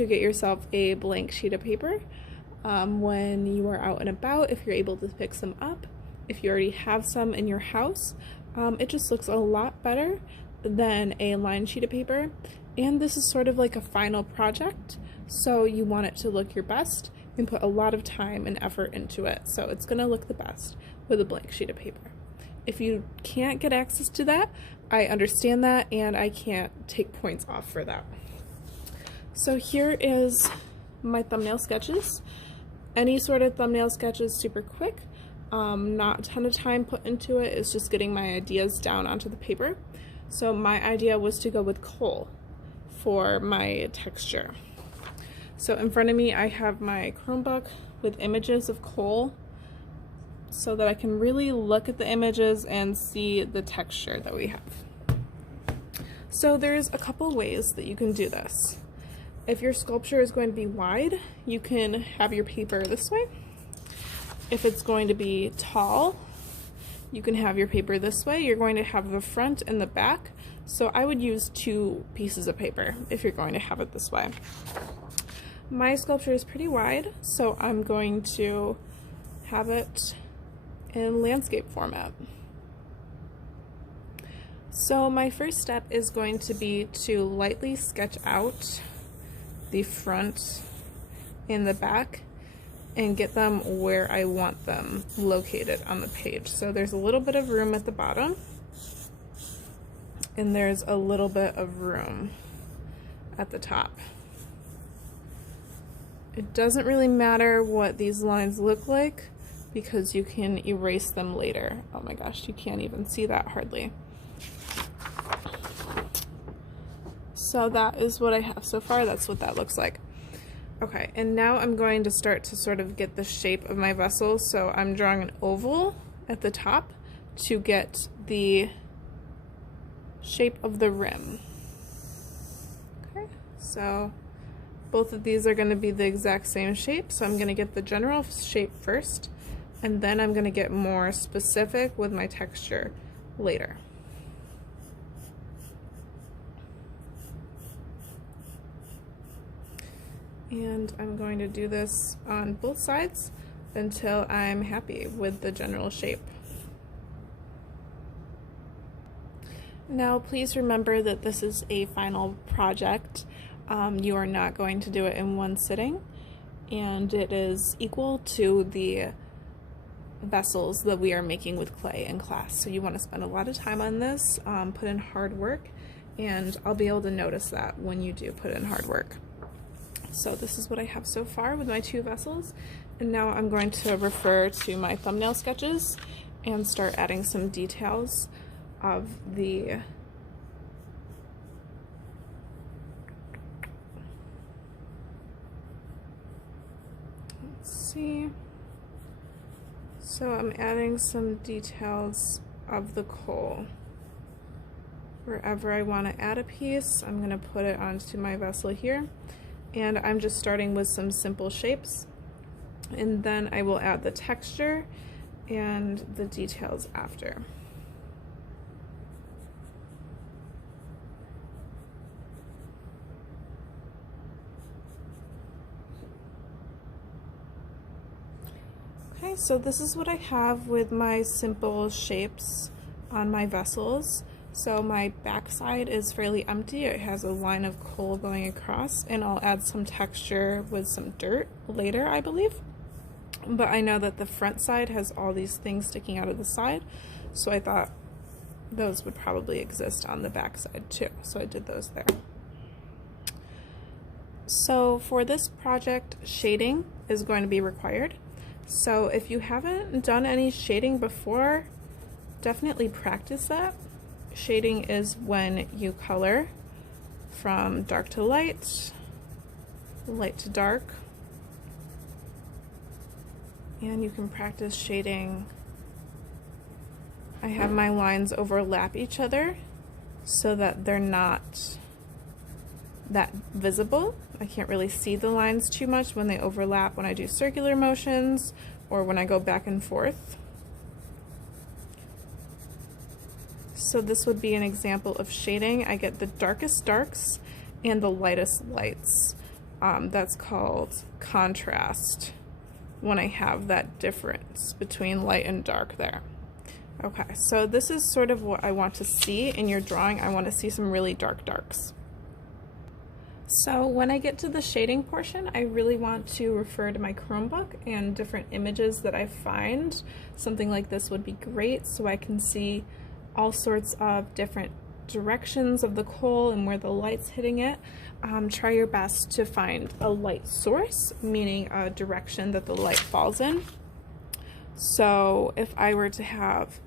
to get yourself a blank sheet of paper when you are out and about, if you're able to pick some up. If you already have some in your house, it just looks a lot better than a lined sheet of paper. And this is sort of like a final project, so you want it to look your best and put a lot of time and effort into it. So it's going to look the best with a blank sheet of paper. If you can't get access to that, I understand that, and I can't take points off for that. So here is my thumbnail sketches. Any sort of thumbnail sketch is super quick. Not a ton of time put into it. It's just getting my ideas down onto the paper. So my idea was to go with coal for my texture. So in front of me I have my Chromebook with images of coal so that I can really look at the images and see the texture that we have. So there's a couple ways that you can do this. If your sculpture is going to be wide, you can have your paper this way. If it's going to be tall, you can have your paper this way. You're going to have the front and the back. So I would use 2 pieces of paper if you're going to have it this way. My sculpture is pretty wide, so I'm going to have it in landscape format. So my first step is going to be to lightly sketch out the front and the back and get them where I want them located on the page. So there's a little bit of room at the bottom, and there's a little bit of room at the top. It doesn't really matter what these lines look like because you can erase them later. Oh my gosh, you can't even see that hardly. So that is what I have so far. That's what that looks like. Okay, and now I'm going to start to sort of get the shape of my vessel. So I'm drawing an oval at the top to get the shape of the rim. Okay, so both of these are going to be the exact same shape. So I'm going to get the general shape first, and then I'm going to get more specific with my texture later. And I'm going to do this on both sides until I'm happy with the general shape. Now please remember that this is a final project. You are not going to do it in one sitting, and it is equal to the vessels that we are making with clay in class. So you want to spend a lot of time on this, put in hard work, and I'll be able to notice that when you do put in hard work. So this is what I have so far with my 2 vessels, and now I'm going to refer to my thumbnail sketches and start adding some details of the So I'm adding some details of the coal. Wherever I want to add a piece, I'm going to put it onto my vessel here. And I'm just starting with some simple shapes, and then I will add the texture and the details after. Okay, so this is what I have with my simple shapes on my vessels. So my backside is fairly empty. It has a line of coal going across, and I'll add some texture with some dirt later, I believe. But I know that the front side has all these things sticking out of the side, so I thought those would probably exist on the back side too. So I did those there. So for this project, shading is going to be required. So if you haven't done any shading before, definitely practice that. Shading is when you color from dark to light, light to dark, and you can practice shading. I have my lines overlap each other so that they're not that visible. I can't really see the lines too much when they overlap when I do circular motions or when I go back and forth. So this would be an example of shading. I get the darkest darks and the lightest lights That's called contrast when I have that difference between light and dark there. Okay, so this is sort of what I want to see in your drawing. I want to see some really dark darks. So when I get to the shading portion, I really want to refer to my Chromebook and different images that I find. Something like this would be great so I can see all sorts of different directions of the coal and where the light's hitting it. Try your best to find a light source, meaning a direction that the light falls in. So if I were to have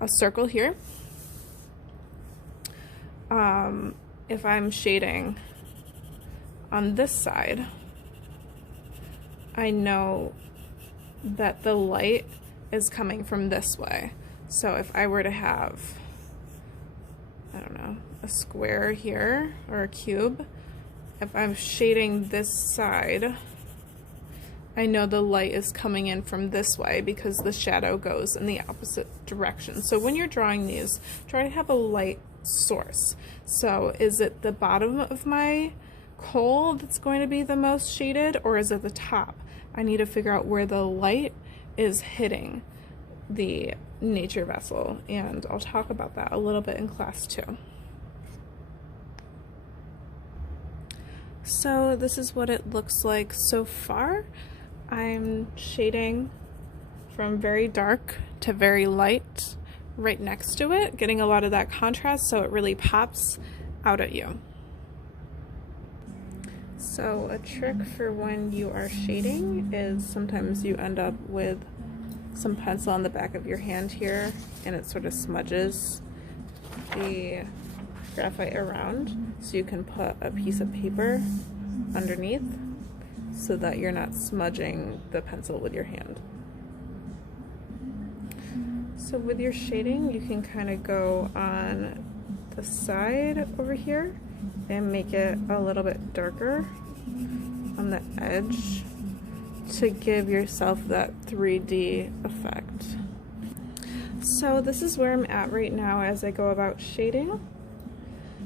a circle here, if I'm shading on this side, I know that the light is coming from this way. So if I were to have, I don't know, a square here or a cube, if I'm shading this side, I know the light is coming in from this way because the shadow goes in the opposite direction. So when you're drawing these, try to have a light source. So is it the bottom of my coal that's going to be the most shaded, or is it the top? I need to figure out where the light is hitting the nature vessel, and I'll talk about that a little bit in class too. So this is what it looks like so far. I'm shading from very dark to very light right next to it, getting a lot of that contrast so it really pops out at you. So a trick for when you are shading is sometimes you end up with some pencil on the back of your hand here and it sort of smudges the graphite around, so you can put a piece of paper underneath so that you're not smudging the pencil with your hand. So with your shading, you can kind of go on the side over here and make it a little bit darker on the edge to give yourself that 3D effect. So this is where I'm at right now as I go about shading.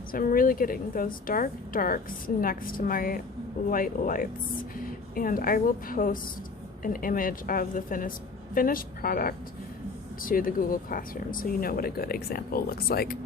So I'm really getting those dark darks next to my light lights, and I will post an image of the finished product to the Google Classroom so you know what a good example looks like.